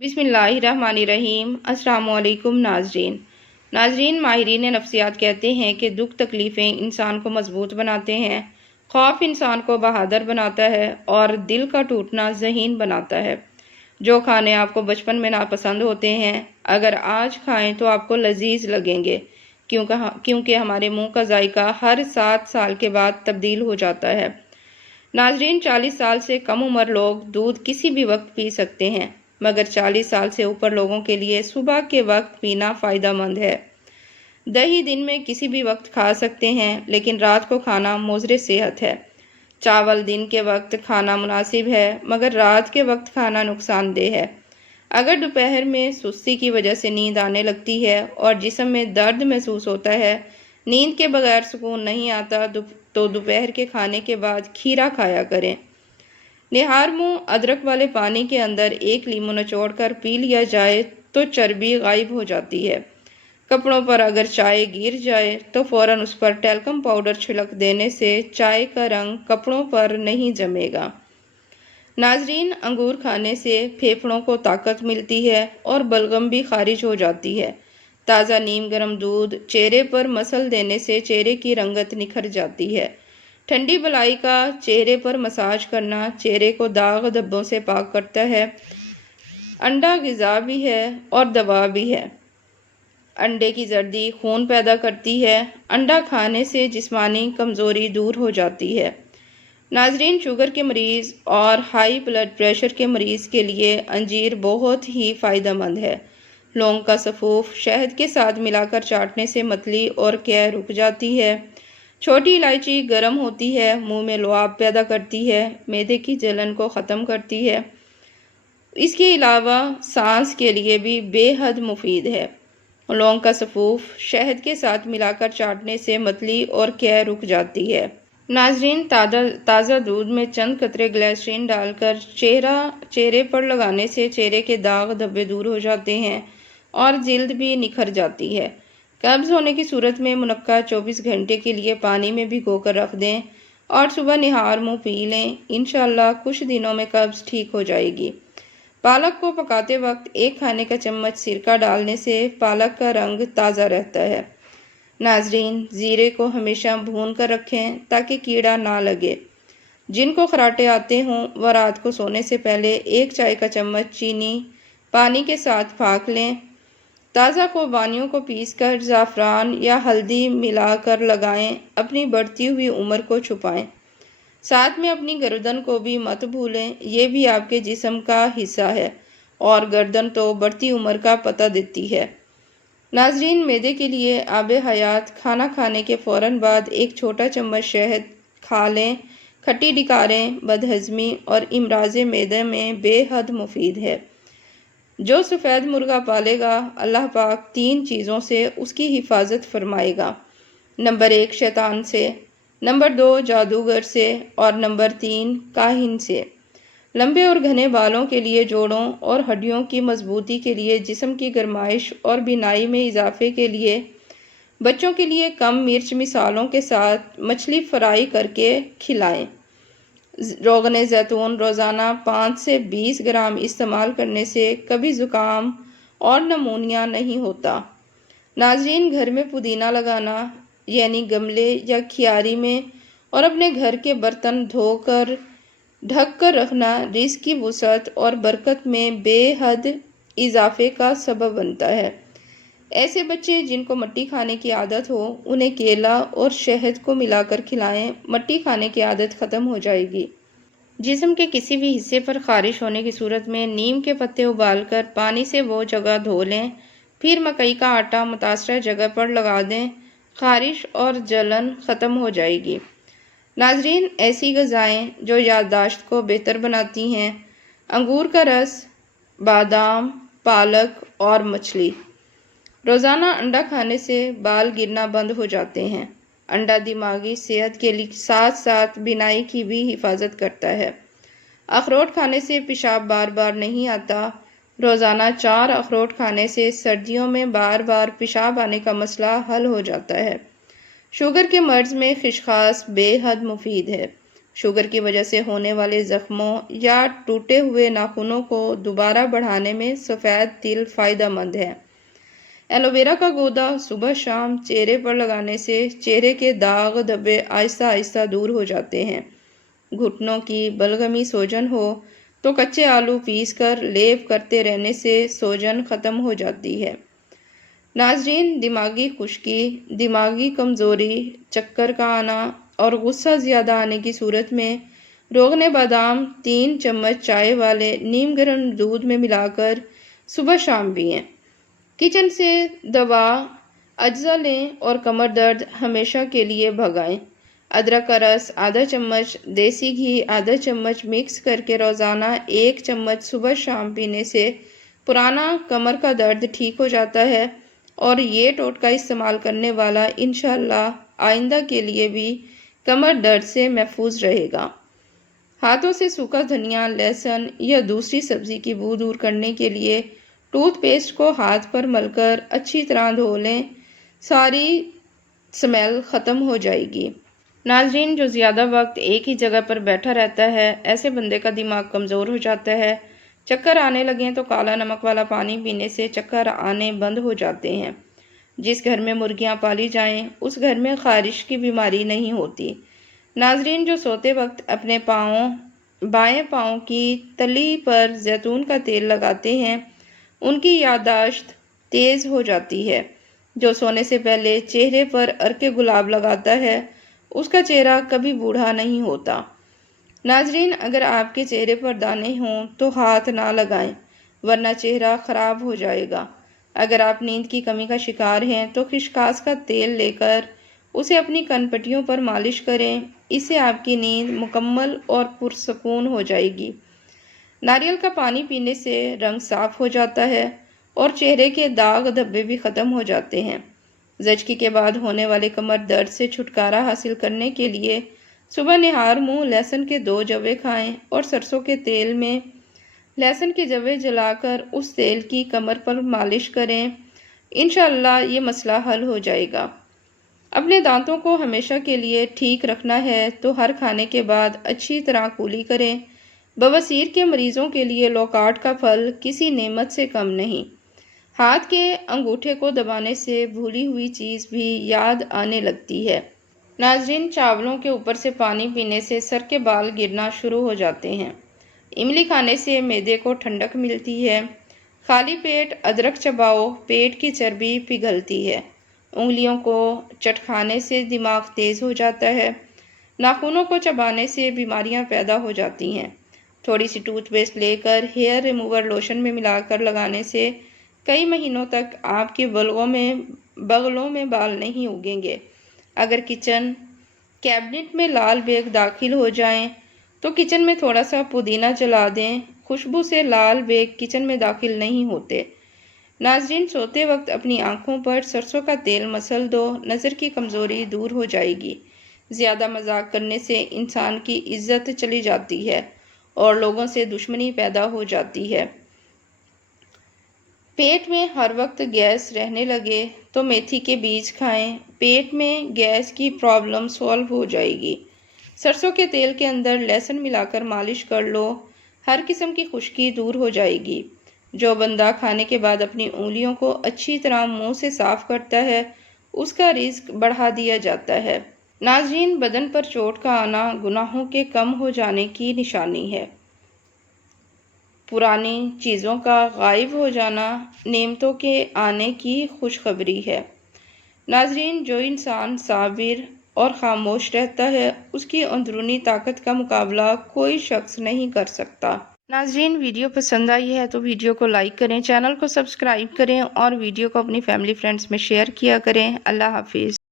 بسم اللہ الرحمن الرحیم۔ السلام علیکم ناظرین، ماہرین نفسیات کہتے ہیں کہ دکھ تکلیفیں انسان کو مضبوط بناتے ہیں، خوف انسان کو بہادر بناتا ہے اور دل کا ٹوٹنا ذہین بناتا ہے۔ جو کھانے آپ کو بچپن میں ناپسند ہوتے ہیں، اگر آج کھائیں تو آپ کو لذیذ لگیں گے، کیونکہ ہمارے منہ کا ذائقہ ہر 7 سال کے بعد تبدیل ہو جاتا ہے۔ ناظرین، 40 سال سے کم عمر لوگ دودھ کسی بھی وقت پی سکتے ہیں، مگر 40 سال سے اوپر لوگوں کے لیے صبح کے وقت پینا فائدہ مند ہے۔ دہی دن میں کسی بھی وقت کھا سکتے ہیں، لیکن رات کو کھانا مضر صحت ہے۔ چاول دن کے وقت کھانا مناسب ہے، مگر رات کے وقت کھانا نقصان دہ ہے۔ اگر دوپہر میں سستی کی وجہ سے نیند آنے لگتی ہے اور جسم میں درد محسوس ہوتا ہے، نیند کے بغیر سکون نہیں آتا، تو دوپہر کے کھانے کے بعد کھیرا کھایا کریں۔ نہار منہ ادرک والے پانی کے اندر 1 لیموں نچوڑ کر پی لیا جائے تو چربی غائب ہو جاتی ہے۔ کپڑوں پر اگر چائے گر جائے تو فوراً اس پر ٹیلکم پاؤڈر چھڑک دینے سے چائے کا رنگ کپڑوں پر نہیں جمے گا۔ ناظرین، انگور کھانے سے پھیپھڑوں کو طاقت ملتی ہے اور بلغم بھی خارج ہو جاتی ہے۔ تازہ نیم گرم دودھ چہرے پر مسل دینے سے چہرے کی رنگت نکھر جاتی ہے۔ ٹھنڈی بلائی کا چہرے پر مساج کرنا چہرے کو داغ دھبوں سے پاک کرتا ہے۔ انڈا غذا بھی ہے اور دوا بھی ہے۔ انڈے کی زردی خون پیدا کرتی ہے۔ انڈا کھانے سے جسمانی کمزوری دور ہو جاتی ہے۔ ناظرین، شوگر کے مریض اور ہائی بلڈ پریشر کے مریض کے لیے انجیر بہت ہی فائدہ مند ہے۔ لونگ کا سفوف شہد کے ساتھ ملا کر چاٹنے سے متلی اور قے رک جاتی ہے۔ چھوٹی الائچی گرم ہوتی ہے، منہ میں لعاب پیدا کرتی ہے، معدے کی جلن کو ختم کرتی ہے۔ اس کے علاوہ سانس کے لیے بھی بے حد مفید ہے۔ لونگ کا سفوف شہد کے ساتھ ملا کر چاٹنے سے متلی اور قے رک جاتی ہے۔ ناظرین، تازہ دودھ میں چند قطرے گلیسرین ڈال کر چہرے پر لگانے سے چہرے کے داغ دھبے دور ہو جاتے ہیں اور جلد بھی نکھر جاتی ہے۔ قبض ہونے کی صورت میں منقع 24 گھنٹے کے لیے پانی میں بھگو کر رکھ دیں اور صبح نہار منہ پی لیں، انشاءاللہ کچھ دنوں میں قبض ٹھیک ہو جائے گی۔ پالک کو پکاتے وقت 1 کھانے کا چمچ سرکہ ڈالنے سے پالک کا رنگ تازہ رہتا ہے۔ ناظرین، زیرے کو ہمیشہ بھون کر رکھیں تاکہ کیڑا نہ لگے۔ جن کو خراٹے آتے ہوں وہ رات کو سونے سے پہلے 1 چائے کا چمچ چینی پانی کے ساتھ پھاک لیں۔ تازہ خوبانیوں کو پیس کر زعفران یا ہلدی ملا کر لگائیں، اپنی بڑھتی ہوئی عمر کو چھپائیں۔ ساتھ میں اپنی گردن کو بھی مت بھولیں، یہ بھی آپ کے جسم کا حصہ ہے اور گردن تو بڑھتی عمر کا پتہ دیتی ہے۔ ناظرین، معدے کے لیے آب حیات کھانا کھانے کے فوراً بعد 1 چھوٹا چمچ شہد کھا لیں۔ کھٹی ڈکاریں بدہضمی اور امراض معدے میں بے حد مفید ہے۔ جو سفید مرغا پالے گا، اللہ پاک 3 چیزوں سے اس کی حفاظت فرمائے گا۔ نمبر 1 شیطان سے، نمبر 2 جادوگر سے اور نمبر 3 کاہن سے۔ لمبے اور گھنے بالوں کے لیے، جوڑوں اور ہڈیوں کی مضبوطی کے لیے، جسم کی گرمائش اور بینائی میں اضافے کے لیے، بچوں کے لیے کم مرچ مثالوں کے ساتھ مچھلی فرائی کر کے کھلائیں۔ روغن زیتون روزانہ 5 سے 20 گرام استعمال کرنے سے کبھی زکام اور نمونیا نہیں ہوتا۔ ناظرین، گھر میں پودینہ لگانا، یعنی گملے یا کیاری میں، اور اپنے گھر کے برتن دھو کر ڈھک کر رکھنا رزق کی وسعت اور برکت میں بے حد اضافے کا سبب بنتا ہے۔ ایسے بچے جن کو مٹی کھانے کی عادت ہو، انہیں کیلا اور شہد کو ملا کر کھلائیں، مٹی کھانے کی عادت ختم ہو جائے گی۔ جسم کے کسی بھی حصے پر خارش ہونے کی صورت میں نیم کے پتے ابال کر پانی سے وہ جگہ دھو لیں، پھر مکئی کا آٹا متاثرہ جگہ پر لگا دیں، خارش اور جلن ختم ہو جائے گی۔ ناظرین، ایسی غذائیں جو یادداشت کو بہتر بناتی ہیں: انگور کا رس، بادام، پالک اور مچھلی۔ روزانہ انڈا کھانے سے بال گرنا بند ہو جاتے ہیں۔ انڈا دماغی صحت کے ساتھ ساتھ بینائی کی بھی حفاظت کرتا ہے۔ اخروٹ کھانے سے پیشاب بار بار نہیں آتا۔ روزانہ 4 اخروٹ کھانے سے سردیوں میں بار بار پیشاب آنے کا مسئلہ حل ہو جاتا ہے۔ شوگر کے مرض میں خشخاش بے حد مفید ہے۔ شوگر کی وجہ سے ہونے والے زخموں یا ٹوٹے ہوئے ناخنوں کو دوبارہ بڑھانے میں سفید تل فائدہ مند ہے۔ ایلو ویرا کا گودا صبح شام چہرے پر لگانے سے چہرے کے داغ دھبے آہستہ آہستہ دور ہو جاتے ہیں۔ گھٹنوں کی بلغمی سوجن ہو تو کچے آلو پیس کر لیپ کرتے رہنے سے سوجن ختم ہو جاتی ہے۔ ناظرین، دماغی خشکی، دماغی کمزوری، چکر کا آنا اور غصہ زیادہ آنے کی صورت میں روغن بادام 3 چمچ چائے والے نیم گرم دودھ میں ملا کر صبح شام پئیں۔ کچن سے دبا اجزا لیں اور کمر درد ہمیشہ کے لیے بھگائیں۔ ادرک کا رس آدھا چمچ، دیسی گھی آدھا چمچ مکس کر کے روزانہ 1 چمچ صبح شام پینے سے پرانا کمر کا درد ٹھیک ہو جاتا ہے اور یہ ٹوٹکا استعمال کرنے والا انشاءاللہ آئندہ کے لیے بھی کمر درد سے محفوظ رہے گا۔ ہاتھوں سے سوکھا دھنیا، لہسن یا دوسری سبزی کی بو دور کرنے کے لیے ٹوتھ پیسٹ کو ہاتھ پر مل کر اچھی طرح دھو لیں، ساری سمیل ختم ہو جائے گی۔ ناظرین، جو زیادہ وقت ایک ہی جگہ پر بیٹھا رہتا ہے ایسے بندے کا دماغ کمزور ہو جاتا ہے۔ چکر آنے لگیں تو کالا نمک والا پانی پینے سے چکر آنے بند ہو جاتے ہیں۔ جس گھر میں مرغیاں پالی جائیں اس گھر میں خارش کی بیماری نہیں ہوتی۔ ناظرین، جو سوتے وقت اپنے بائیں پاؤں کی تلی پر زیتون کا تیل لگاتے ہیں ان کی یادداشت تیز ہو جاتی ہے۔ جو سونے سے پہلے چہرے پر عرق گلاب لگاتا ہے اس کا چہرہ کبھی بوڑھا نہیں ہوتا۔ ناظرین، اگر آپ کے چہرے پر دانے ہوں تو ہاتھ نہ لگائیں ورنہ چہرہ خراب ہو جائے گا۔ اگر آپ نیند کی کمی کا شکار ہیں تو خشخاش کا تیل لے کر اسے اپنی کن پٹیوں پر مالش کریں، اس سے آپ کی نیند مکمل اور پرسکون ہو جائے گی۔ ناریل کا پانی پینے سے رنگ صاف ہو جاتا ہے اور چہرے کے داغ دھبے بھی ختم ہو جاتے ہیں۔ زچگی کے بعد ہونے والے کمر درد سے چھٹکارا حاصل کرنے کے لیے صبح نہار منہ لہسن کے 2 جوے کھائیں اور سرسوں کے تیل میں لہسن کے جوے جلا کر اس تیل کی کمر پر مالش کریں، انشاءاللہ یہ مسئلہ حل ہو جائے گا۔ اپنے دانتوں کو ہمیشہ کے لیے ٹھیک رکھنا ہے تو ہر کھانے کے بعد اچھی طرح کولی کریں۔ بواسیر کے مریضوں کے لیے لوکارٹ کا پھل کسی نعمت سے کم نہیں۔ ہاتھ کے انگوٹھے کو دبانے سے بھولی ہوئی چیز بھی یاد آنے لگتی ہے۔ ناظرین، چاولوں کے اوپر سے پانی پینے سے سر کے بال گرنا شروع ہو جاتے ہیں۔ املی کھانے سے معدے کو ٹھنڈک ملتی ہے۔ خالی پیٹ ادرک چباؤ، پیٹ کی چربی پگھلتی ہے۔ انگلیوں کو چٹکانے سے دماغ تیز ہو جاتا ہے۔ ناخنوں کو چبانے سے بیماریاں پیدا ہو جاتی ہیں۔ تھوڑی سی ٹوتھ پیسٹ لے کر ہیئر ریموور لوشن میں ملا کر لگانے سے کئی مہینوں تک آپ کے بغلوں میں بال نہیں اگیں گے۔ اگر کچن کیبنٹ میں لال بیگ داخل ہو جائیں تو کچن میں تھوڑا سا پودینہ جلا دیں، خوشبو سے لال بیگ کچن میں داخل نہیں ہوتے۔ ناظرین، سوتے وقت اپنی آنکھوں پر سرسوں کا تیل مسل دو، نظر کی کمزوری دور ہو جائے گی۔ زیادہ مذاق کرنے سے انسان کی عزت چلی جاتی ہے اور لوگوں سے دشمنی پیدا ہو جاتی ہے۔ پیٹ میں ہر وقت گیس رہنے لگے تو میتھی کے بیج کھائیں، پیٹ میں گیس کی پرابلم سولو ہو جائے گی۔ سرسوں کے تیل کے اندر لہسن ملا کر مالش کر لو، ہر قسم کی خشکی دور ہو جائے گی۔ جو بندہ کھانے کے بعد اپنی انگلیوں کو اچھی طرح منہ سے صاف کرتا ہے اس کا رزق بڑھا دیا جاتا ہے۔ ناظرین، بدن پر چوٹ کا آنا گناہوں کے کم ہو جانے کی نشانی ہے۔ پرانی چیزوں کا غائب ہو جانا نعمتوں کے آنے کی خوشخبری ہے۔ ناظرین، جو انسان صابر اور خاموش رہتا ہے اس کی اندرونی طاقت کا مقابلہ کوئی شخص نہیں کر سکتا۔ ناظرین، ویڈیو پسند آئی ہے تو ویڈیو کو لائک کریں، چینل کو سبسکرائب کریں اور ویڈیو کو اپنی فیملی فرینڈز میں شیئر کیا کریں۔ اللہ حافظ۔